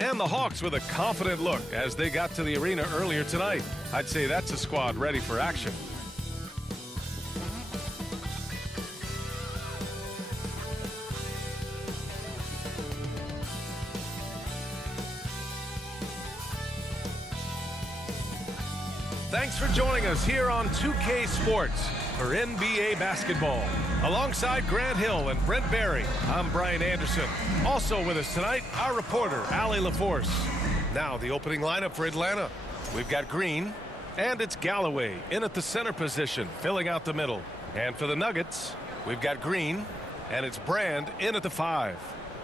And the Hawks with a confident look as they got to the arena earlier tonight. I'd say that's a squad ready for action. Thanks for joining us here on 2K Sports for NBA basketball. Alongside Grant Hill and Brent Barry, I'm Brian Anderson. Also with us tonight, our reporter, Allie LaForce. Now the opening lineup for Atlanta. We've got Green, and it's Galloway in at the center position, filling out the middle. And for the Nuggets, we've got Green, and it's Brand in at the 5.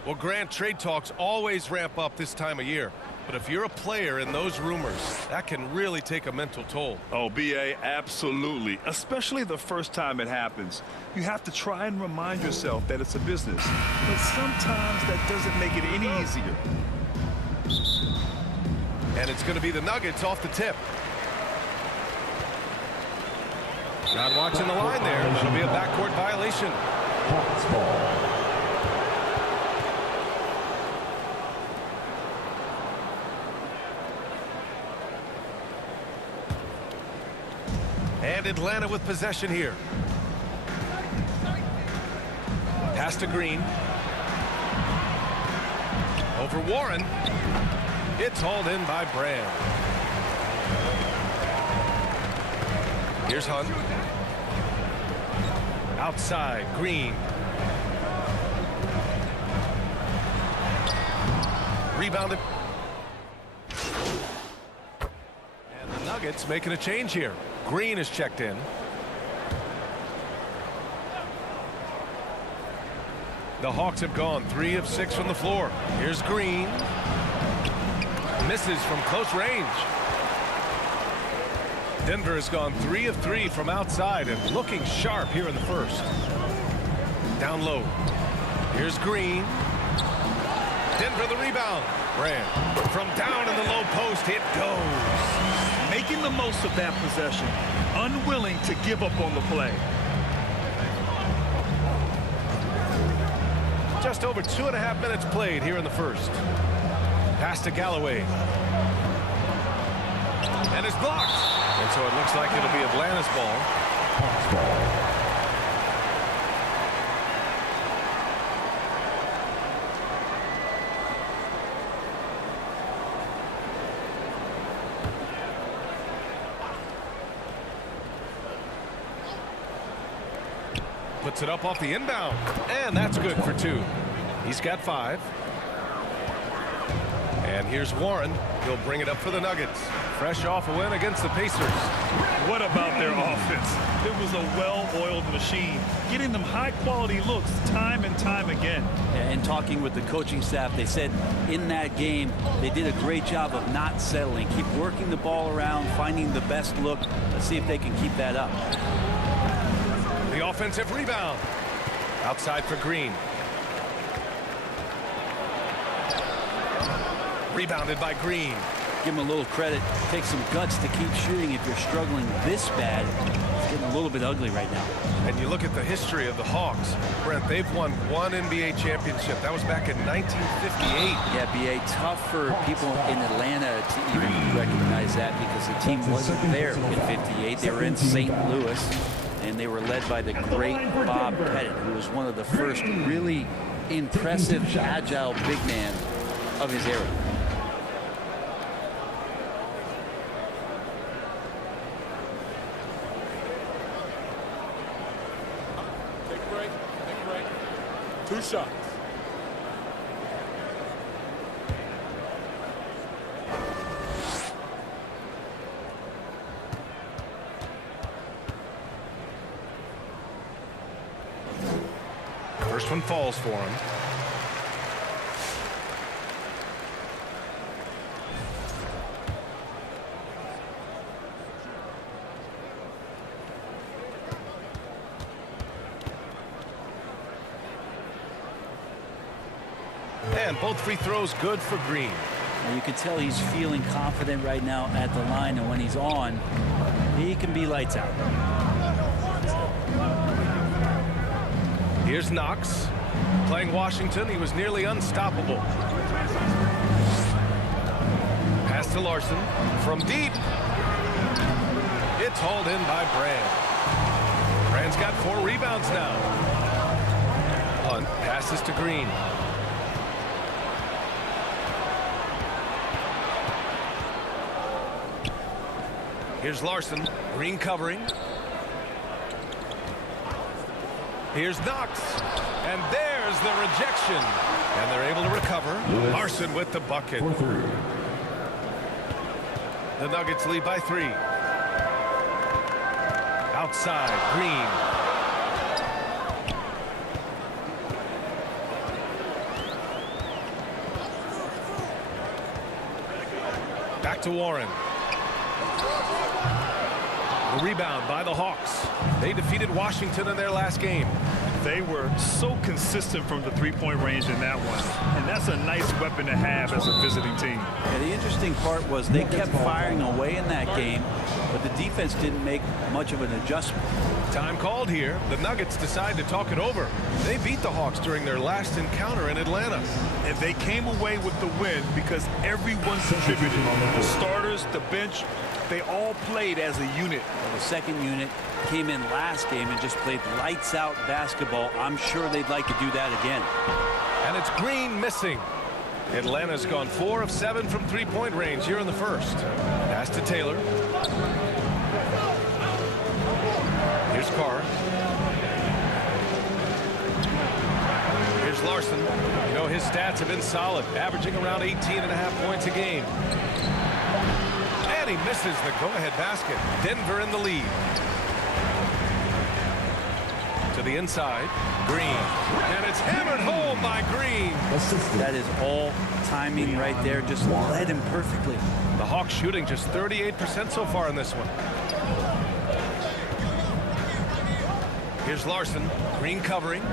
Well, Grant, trade talks always ramp up this time of year. But if you're a player in those rumors, that can really take a mental toll. Oh, B.A., absolutely. Especially the first time it happens. You have to try and remind yourself that it's a business. But sometimes that doesn't make it any easier. And it's going to be the Nuggets off the tip. Not watching the line there. That'll be a backcourt violation. Hawks ball. And Atlanta with possession here. Pass to Green. Over Warren. It's hauled in by Brand. Here's Hunt. Outside, Green. Rebounded. And the Nuggets making a change here. Green is checked in. The Hawks have gone 3 of 6 from the floor. Here's Green. Misses from close range. Denver has gone 3 of 3 from outside and looking sharp here in the first. Down low. Here's Green. Denver the rebound. Brand. From down in the low post, it goes. Making the most of that possession. Unwilling to give up on the play. Just over 2.5 minutes played here in the first. Pass to Galloway. And it's blocked. And so it looks like it'll be Atlanta's ball. Hawks ball. Puts it up off the inbound. And that's good for 2. He's got 5. And here's Warren. He'll bring it up for the Nuggets. Fresh off a win against the Pacers. What about their offense? It was a well-oiled machine, getting them high-quality looks time and time again. And talking with the coaching staff, they said in that game they did a great job of not settling. Keep working the ball around, finding the best look. Let's see if they can keep that up. The offensive rebound. Outside for Green. Rebounded by Green. Give him a little credit. Take some guts to keep shooting if you're struggling this bad. It's getting a little bit ugly right now. And you look at the history of the Hawks. Brent, they've won 1 NBA championship. That was back in 1958. Yeah, B.A., tough for people in Atlanta to even recognize that because the team wasn't there in 58. They were in St. Louis, and they were led by the great Bob Pettit, who was one of the first really impressive, agile big man of his era. Take a break. Take a break. 2 shots. First one falls for him. And both free throws good for Green. And you can tell he's feeling confident right now at the line, and when he's on, he can be lights out. Here's Knox. Playing Washington, he was nearly unstoppable. Larson from deep. It's hauled in by Brand. Brand's got 4 rebounds now. Hunt passes to Green. Here's Larson. Green covering. Here's Knox. And there's the rejection. And they're able to recover. Lewis. Larson with the bucket. For 3. The Nuggets lead by 3. Outside, Green. Back to Warren. The rebound by the Hawks. They defeated Washington in their last game. They were so consistent from the three-point range in that one. And that's a nice weapon to have as a visiting team. Yeah, the interesting part was they kept firing away in that game, but the defense didn't make much of an adjustment. Time called here. The Nuggets decide to talk it over. They beat the Hawks during their last encounter in Atlanta. And they came away with the win because everyone contributed. The starters, the bench, they all played as a unit. Well, the second unit came in last game and just played lights out basketball. I'm sure they'd like to do that again. And it's Green missing. Atlanta's gone 4 of 7 from three-point range here in the first. Pass to Taylor. Here's Carr. Here's Larson. You know, his stats have been solid, averaging around 18.5 points a game. And he misses the go-ahead basket. Denver in the lead. To the inside, Green. And it's hammered home by Green. That is all timing right there. Just led him perfectly. The Hawks shooting just 38% so far in this one. Here's Larson. Green covering.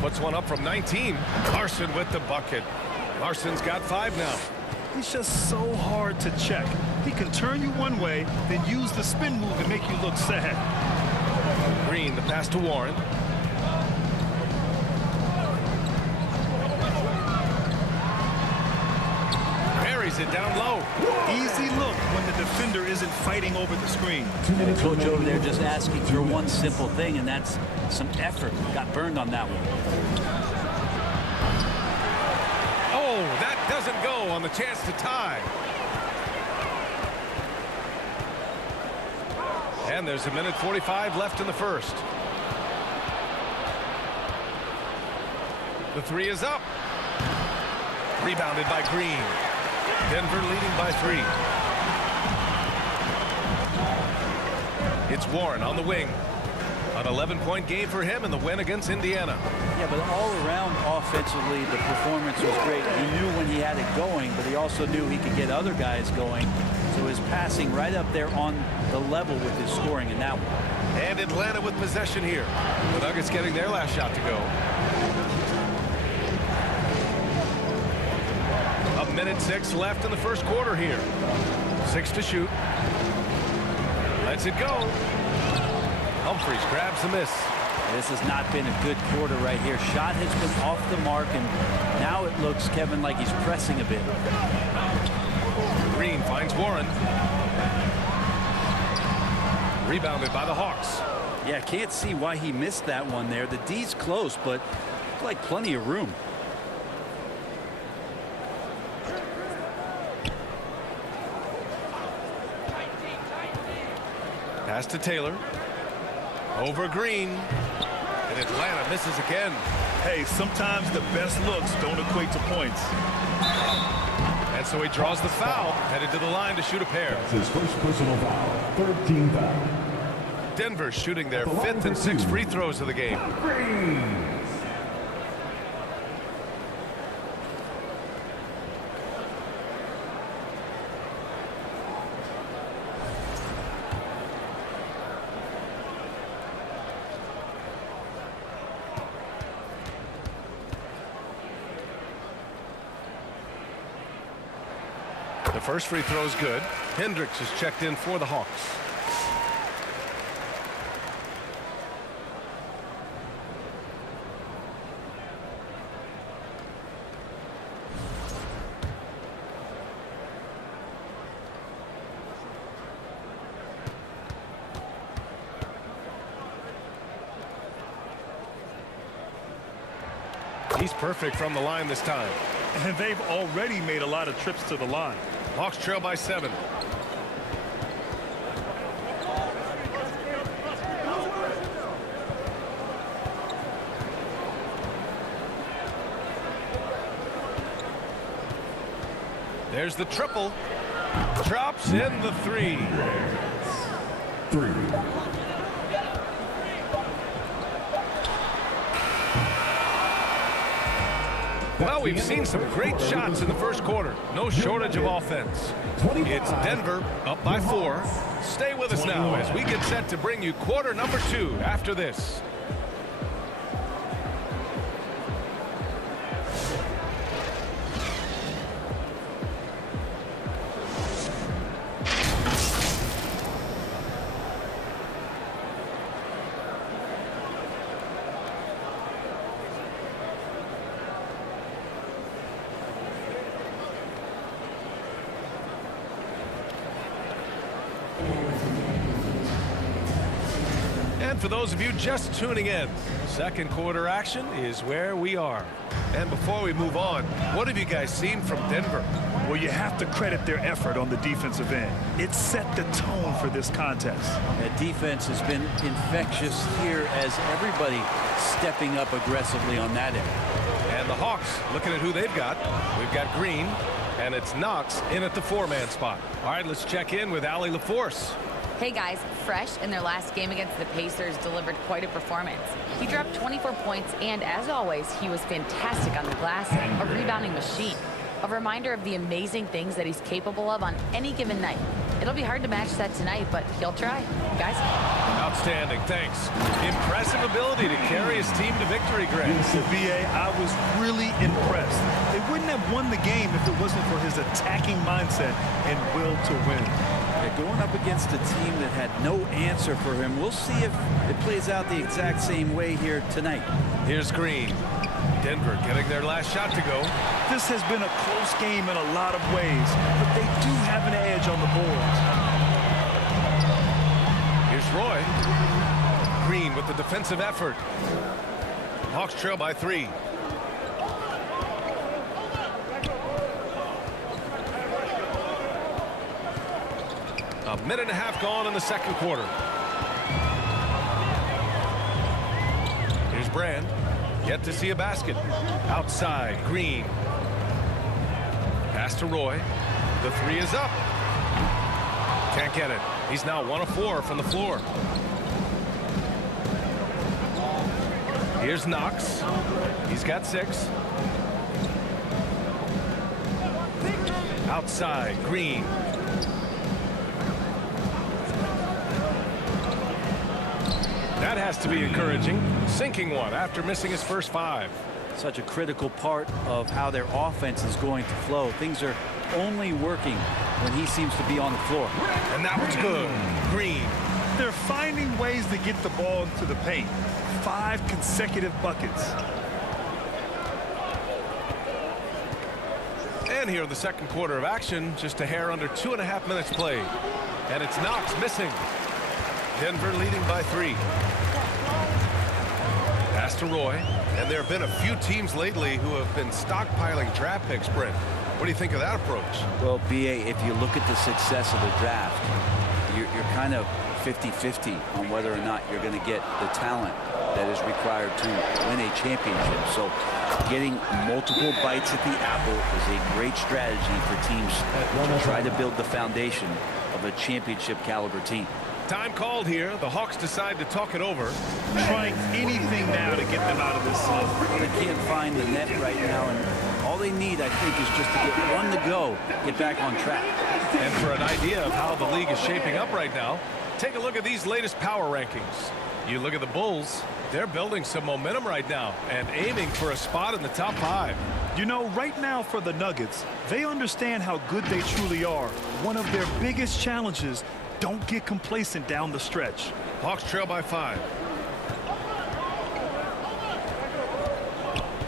Puts one up from 19. Larson with the bucket. Larson's got 5 now. He's just so hard to check. He can turn you one way, then use the spin move to make you look sad. Green, the pass to Warren. Buries it down low. Easy look when the defender isn't fighting over the screen. And the coach over there just asking for one simple thing, and that's some effort. Got burned on that one. Oh, that doesn't go on the chance to tie. And there's 1:45 left in the first. The 3 is up. Rebounded by Green. Denver leading by 3. It's Warren on the wing. An 11-point game for him in the win against Indiana. Yeah, but all around offensively, the performance was great. He knew when he had it going, but he also knew he could get other guys going. So his passing right up there on the level with his scoring in that one. And Atlanta with possession here. The Nuggets getting their last shot to go. 1:06 left in the first quarter here. 6 to shoot. Lets it go. Humphries grabs the miss. This has not been a good quarter right here. Shot has been off the mark, and now it looks, Kevin, like he's pressing a bit. Green finds Warren. Rebounded by the Hawks. Yeah, can't see why he missed that one there. The D's close, but looked like plenty of room. Pass to Taylor. Over Green. And Atlanta misses again. Hey, sometimes the best looks don't equate to points. And so he draws the foul, headed to the line to shoot a pair. That's his first personal foul. 13th foul. Denver shooting their 5th and 6th free throws of the game. Green. The first free throw is good. Hendricks is checked in for the Hawks. He's perfect from the line this time. And they've already made a lot of trips to the line. Hawks trail by 7. There's the triple. Drops in the 3. 3. Well, we've seen some great shots in the first quarter. No shortage of offense. It's Denver up by 4. Stay with us now as we get set to bring you quarter number 2 after this. And for those of you just tuning in, second quarter action is where we are. And before we move on, what have you guys seen from Denver? Well, you have to credit their effort on the defensive end. It set the tone for this contest. That defense has been infectious here as everybody stepping up aggressively on that end. And the Hawks, looking at who they've got. We've got Green, and it's Knox in at the 4-man spot. All right, let's check in with Allie LaForce. Hey guys, Fresh in their last game against the Pacers delivered quite a performance. He dropped 24 points and as always, he was fantastic on the glass, a rebounding machine. A reminder of the amazing things that he's capable of on any given night. It'll be hard to match that tonight, but he'll try. Guys? Outstanding, thanks. Impressive ability to carry his team to victory, Greg. VA, I was really impressed. They wouldn't have won the game if it wasn't for his attacking mindset and will to win. Going up against a team that had no answer for him. We'll see if it plays out the exact same way here tonight. Here's Green. Denver getting their last shot to go. This has been a close game in a lot of ways, but they do have an edge on the boards. Here's Roy. Green with the defensive effort. Hawks trail by 3. A minute and a half gone in the second quarter. Here's Brand. Yet to see a basket. Outside, Green. Pass to Roy. The 3 is up. Can't get it. He's now 1 of 4 from the floor. Here's Knox. He's got 6. Outside, Green. That has to be encouraging. Sinking one after missing his first 5. Such a critical part of how their offense is going to flow. Things are only working when he seems to be on the floor. And that was good. Green. They're finding ways to get the ball into the paint. 5 consecutive buckets. And here in the second quarter of action, just a hair under 2.5 minutes played. And it's Knox missing. Denver leading by 3. Pass to Roy. And there have been a few teams lately who have been stockpiling draft picks, Brent. What do you think of that approach? Well, BA, if you look at the success of the draft, you're kind of 50-50 on whether or not you're going to get the talent that is required to win a championship. So getting multiple bites at the apple is a great strategy for teams to try to build the foundation of a championship caliber team. Time called here. The Hawks decide to talk it over. Trying anything now to get them out of this slump. They can't find the net right now, and all they need, I think, is just to get one to go, get back on track. And for an idea of how the league is shaping up right now, take a look at these latest power rankings. You look at the Bulls, they're building some momentum right now and aiming for a spot in the top 5. You know, right now for the Nuggets, they understand how good they truly are. One of their biggest challenges, don't get complacent down the stretch. Hawks trail by 5.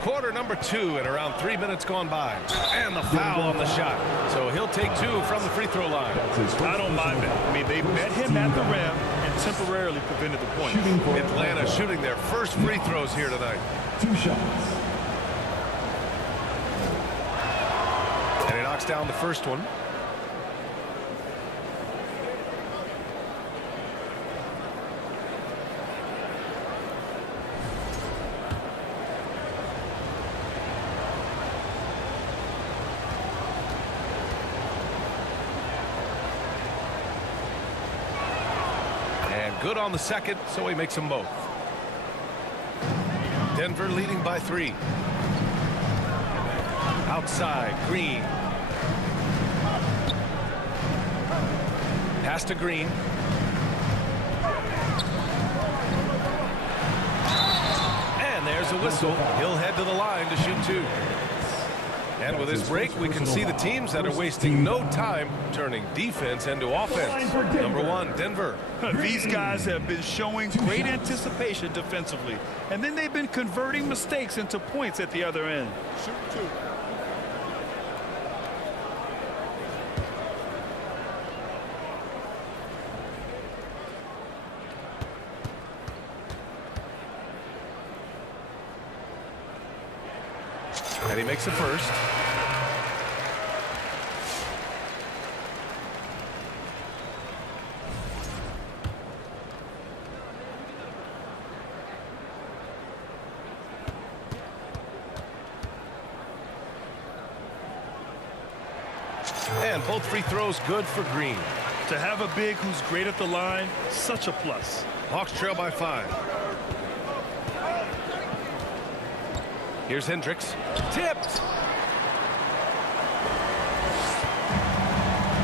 Quarter number 2 and around 3 minutes gone by. And the foul on the shot. So he'll take 2 from the free throw line. I don't mind that. I mean, they met him at the rim and temporarily prevented the point. Atlanta shooting their first free throws here tonight. 2 shots. Knocks down the first one. And good on the second, so he makes them both. Denver leading by 3. Outside, Green. Pass to Green. And there's a whistle. He'll head to the line to shoot 2. And with this break, we can see the teams that are wasting no time turning defense into offense. Number 1, Denver. These guys have been showing great anticipation defensively, and then they've been converting mistakes into points at the other end. Shoot 2. And he makes the first. And both free throws good for Green. To have a big who's great at the line, such a plus. Hawks trail by 5. Here's Hendricks. Tipped.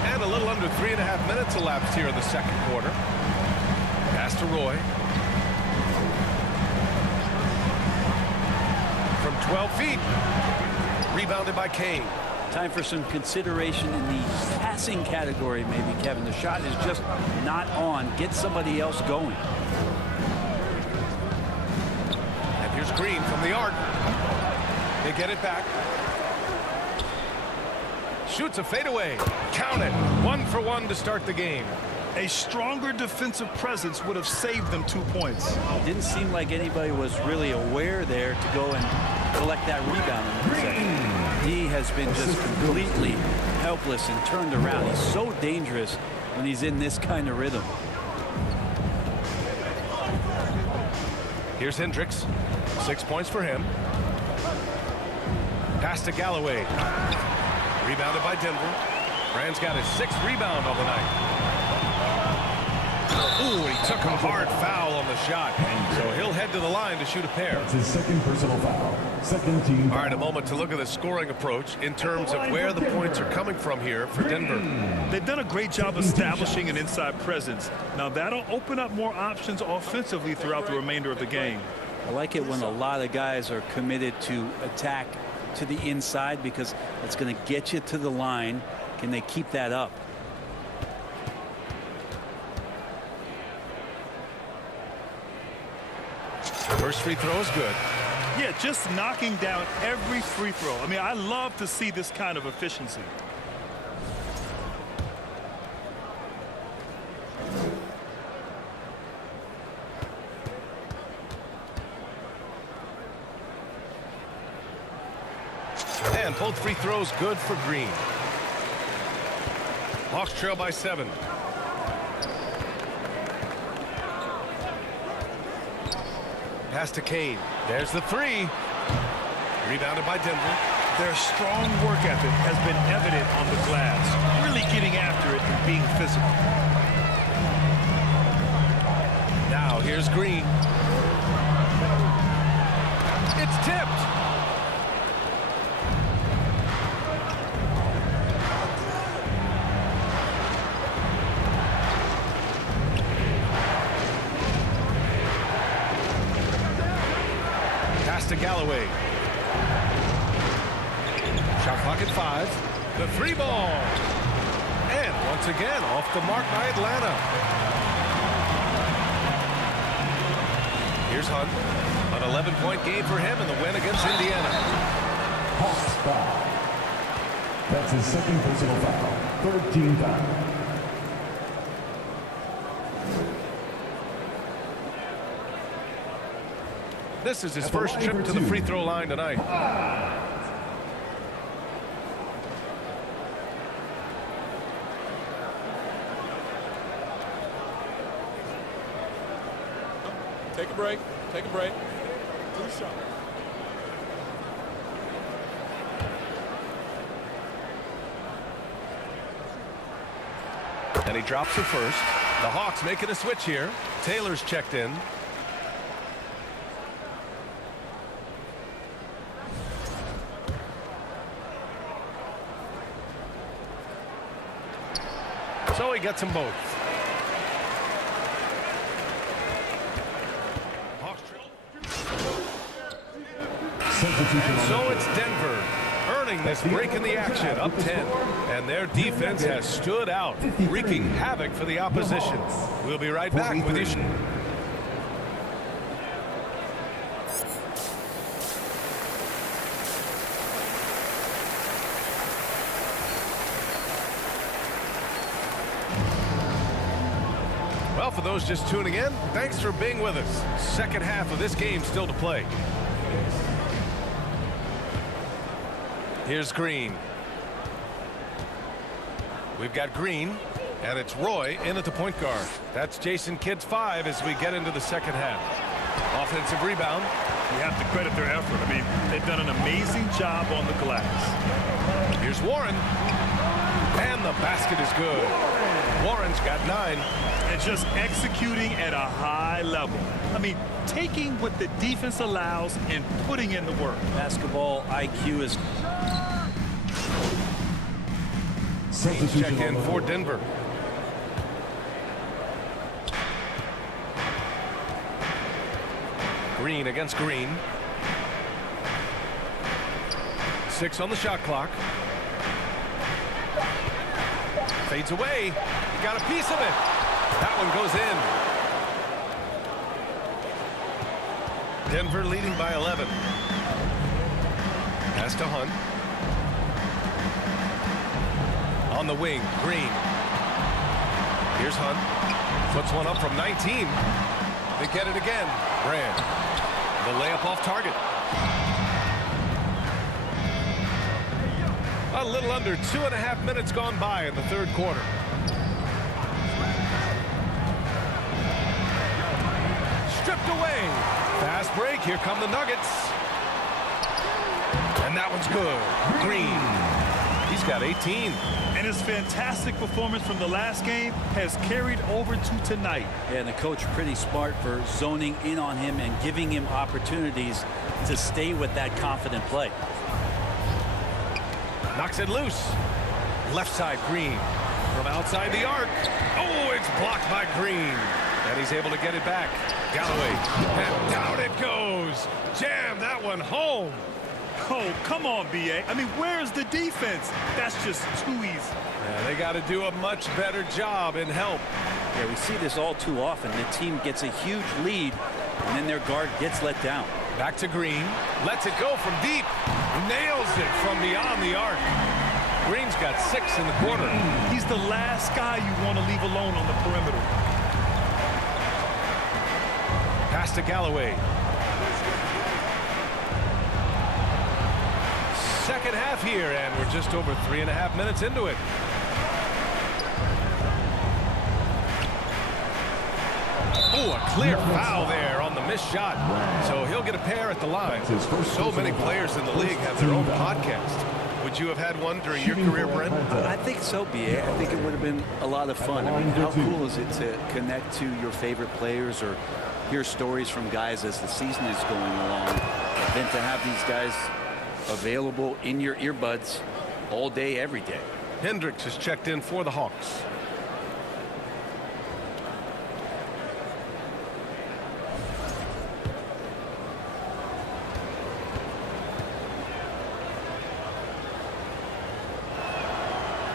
And a little under 3.5 minutes elapsed here in the second quarter. Pass to Roy. From 12 feet. Rebounded by Kane. Time for some consideration in the passing category, maybe, Kevin. The shot is just not on. Get somebody else going. And here's Green from the arc. They get it back. Shoots a fadeaway. Count it. 1 for 1 to start the game. A stronger defensive presence would have saved them 2 points. Didn't seem like anybody was really aware there to go and collect that rebound in the possession. D has been just completely helpless and turned around. He's so dangerous when he's in this kind of rhythm. Here's Hendricks. 6 points for him. Pass to Galloway. Rebounded by Denver. Brand's got his 6th rebound of the night. Ooh, he took a hard foul on the shot. So he'll head to the line to shoot a pair. That's his second personal foul. Second team foul. All right, a moment to look at the scoring approach in terms of where the points are coming from here for Denver. They've done a great job establishing an inside presence. Now that'll open up more options offensively throughout the remainder of the game. I like it when a lot of guys are committed to attack to the inside because it's going to get you to the line. Can they keep that up? First free throw is good. Yeah, just knocking down every free throw. I mean, I love to see this kind of efficiency. And both free throws good for Green. Hawks trail by 7. Pass to Kane. There's the 3. Rebounded by Denver. Their strong work ethic has been evident on the glass, really getting after it and being physical. Now here's Green. It's tipped. Pass to Galloway. Shot clock at 5. The 3 ball. And once again off the mark by Atlanta. Here's Hunt. An 11-point game for him in the win against Indiana. Hawks foul. That's his second personal foul. Third team foul. This is his first trip to the free throw line tonight. Take a break. Take a break. 2 shots. And he drops it first. The Hawks making a switch here. Taylor's checked in. So he gets them both. Hawks and so it's Denver earning this break in the action, up 10. And their defense has stood out, wreaking havoc for the opposition. We'll be right back with you. Well, for those just tuning in, thanks for being with us. Second half of this game still to play. Here's Green. We've got Green, and it's Roy in at the point guard. That's Jason Kidd's 5 as we get into the second half. Offensive rebound. You have to credit their effort. I mean, they've done an amazing job on the glass. Here's Warren. And the basket is good. Warren's got 9. And just executing at a high level. I mean, taking what the defense allows and putting in the work. Basketball IQ is... Check in for Denver. Green against Green. 6 on the shot clock. Fades away. He got a piece of it. That one goes in. Denver leading by 11. Pass to Hunt. On the wing, Green. Here's Hunt. Puts one up from 19. They get it again. Brand. The layup off target. A little under 2.5 minutes gone by in the third quarter. Stripped away. Fast break. Here come the Nuggets. And that one's good. Green. He's got 18. And his fantastic performance from the last game has carried over to tonight. And the coach pretty smart for zoning in on him and giving him opportunities to stay with that confident play. Knocks it loose. Left side, Green. From outside the arc. Oh, it's blocked by Green. And he's able to get it back. Galloway. And down it goes. Jam that one home. Oh, come on, B.A. I mean, where's the defense? That's just too easy. Yeah, they got to do a much better job in help. Yeah, we see this all too often. The team gets a huge lead, and then their guard gets let down. Back to Green. Lets it go from deep. Nails it from beyond the arc. Green's got 6 in the quarter. He's the last guy you want to leave alone on the perimeter. Pass to Galloway. Second half here, and we're just over 3.5 minutes into it. Oh, a clear foul there on the missed shot. So he'll get a pair at the line. So many players in the league have their own podcast. Would you have had one during your career, Brent? I think so, B.A. I think it would have been a lot of fun. I mean, how cool is it to connect to your favorite players or hear stories from guys as the season is going along, and then to have these guys available in your earbuds all day, every day. Hendricks is checked in for the Hawks.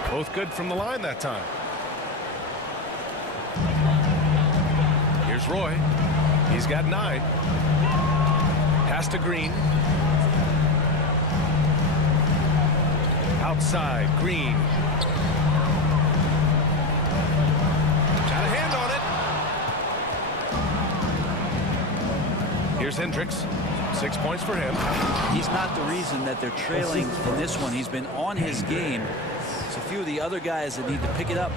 Both good from the line that time. Here's Roy. He's got 9. Pass to Green. Outside, Green. Got a hand on it. Here's Hendricks. 6 points for him. He's not the reason that they're trailing in this one. He's been on his game. It's a few of the other guys that need to pick it up.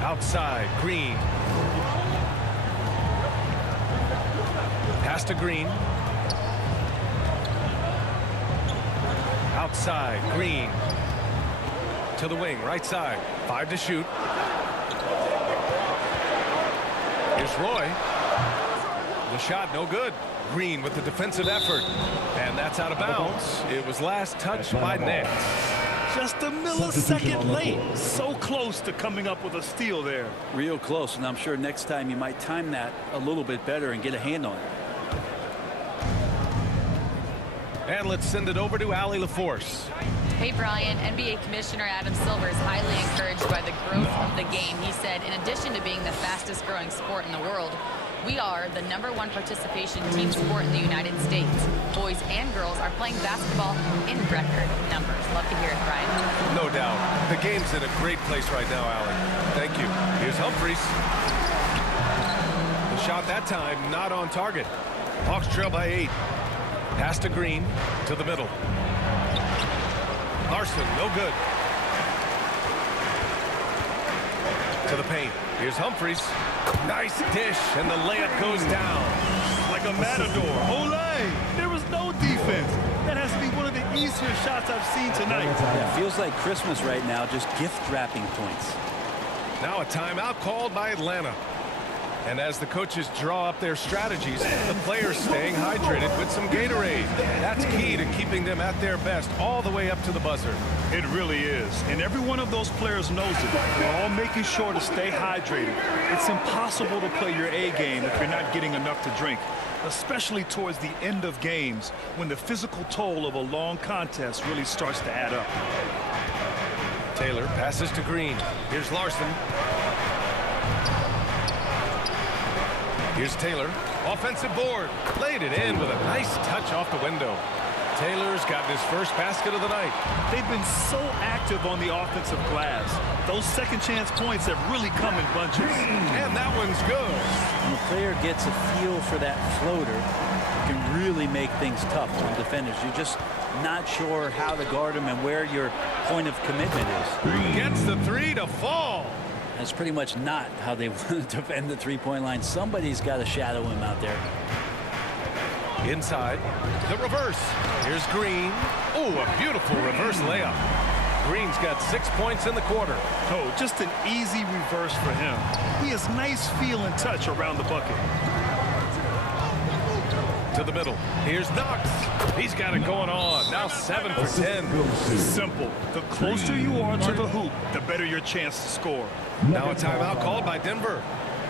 Outside, Green. Pass to Green. Outside, Green. To the wing, right side. 5 to shoot. Here's Roy. The shot, no good. Green with the defensive effort. And that's out of bounds. It was last touched by Nance. Just a millisecond late. So close to coming up with a steal there. Real close, and I'm sure next time you might time that a little bit better and get a hand on it. And let's send it over to Allie LaForce. Hey, Brian, NBA Commissioner Adam Silver is highly encouraged by the growth of the game. He said, in addition to being the fastest growing sport in the world, we are the #1 participation team sport in the United States. Boys and girls are playing basketball in record numbers. Love to hear it, Brian. No doubt. The game's in a great place right now, Allie. Thank you. Here's Humphries. The shot that time not on target. Hawks trail by 8. Pass to Green to the middle. Larson, no good. To the paint. Here's Humphries. Nice dish, and the layup goes down. Like a matador. Olay! There was no defense. That has to be one of the easier shots I've seen tonight. Yeah, feels like Christmas right now, just gift wrapping points. Now a timeout called by Atlanta. And as the coaches draw up their strategies, the players staying hydrated with some Gatorade. That's key to keeping them at their best all the way up to the buzzer. It really is. And every one of those players knows it. They're all making sure to stay hydrated. It's impossible to play your A game if you're not getting enough to drink, especially towards the end of games when the physical toll of a long contest really starts to add up. Taylor passes to Green. Here's Larson. Here's Taylor. Offensive board. Laid it in with a nice touch off the window. Taylor's gotten his first basket of the night. They've been so active on the offensive glass. Those second chance points have really come in bunches. And that one's good. When the player gets a feel for that floater, it can really make things tough on defenders. You're just not sure how to guard them and where your point of commitment is. Gets the 3 to fall. That's pretty much not how they want to defend the three-point line. Somebody's got to shadow him out there. Inside, the reverse. Here's Green. Oh, a beautiful reverse layup. Green's got 6 points in the quarter. Oh, just an easy reverse for him. He has nice feel and touch around the bucket. To the middle. Here's Knox. He's got it going on. Now 7 for 10. Simple. The closer you are to the hoop, the better your chance to score. Now a timeout called by Denver.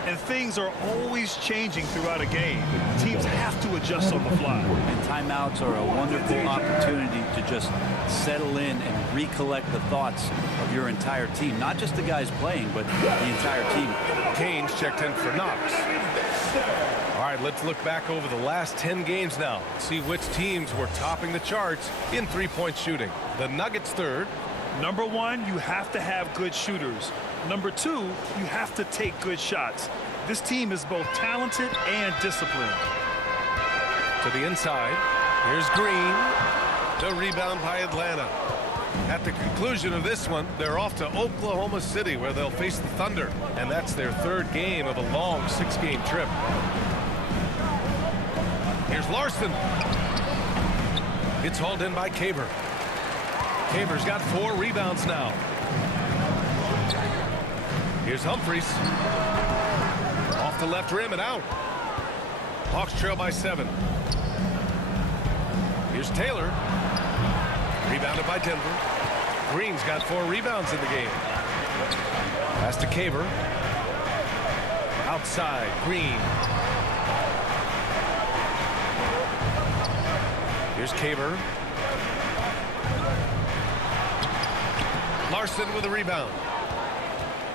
And things are always changing throughout a game. Teams have to adjust on the fly. And timeouts are a wonderful opportunity to just settle in and recollect the thoughts of your entire team. Not just the guys playing, but the entire team. Canes checked in for Knox. All right, let's look back over the last 10 games now. See which teams were topping the charts in three-point shooting. The Nuggets third. Number 1, you have to have good shooters. Number 2, you have to take good shots. This team is both talented and disciplined. To the inside. Here's Green. The rebound by Atlanta. At the conclusion of this one, they're off to Oklahoma City where they'll face the Thunder. And that's their third game of a long 6-game trip. Here's Larson. It's hauled in by Caver. Caver's got 4 rebounds now. Here's Humphries. Off the left rim and out. Hawks trail by 7. Here's Taylor. Rebounded by Denver. Green's got 4 rebounds in the game. Pass to Caver. Outside, Green. Here's Caver. Larson with a rebound.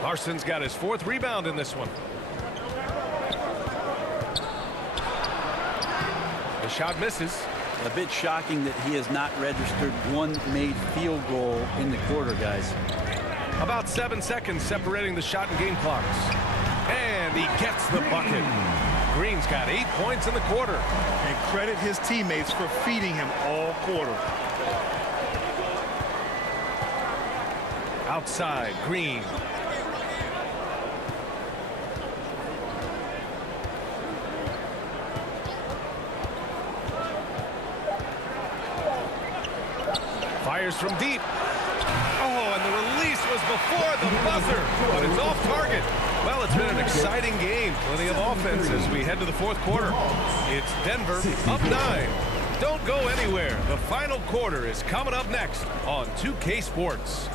Larson's got his 4th rebound in this one. The shot misses. A bit shocking that he has not registered one made field goal in the quarter, guys. About 7 seconds separating the shot and game clocks. And he gets the bucket. Green's got 8 points in the quarter. And credit his teammates for feeding him all quarter. Outside, Green. Fires from deep. Oh, and the release was before the buzzer, but it's off target. Well, it's been an exciting game. Plenty of offense as we head to the fourth quarter. It's Denver up 9. Don't go anywhere. The final quarter is coming up next on 2K Sports.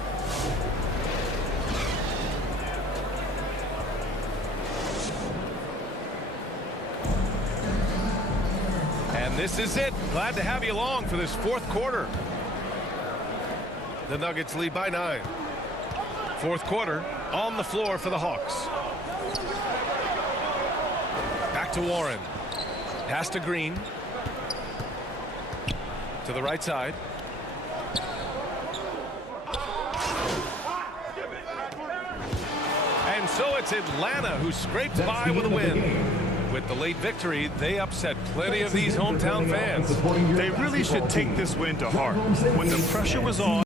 And this is it. Glad to have you along for this fourth quarter. The Nuggets lead by 9. Fourth quarter on the floor for the Hawks. Back to Warren. Pass to Green. To the right side. And so it's Atlanta who scrapes by with a win. With the late victory, they upset plenty of these hometown fans. They really should take this win to heart. When the pressure was on,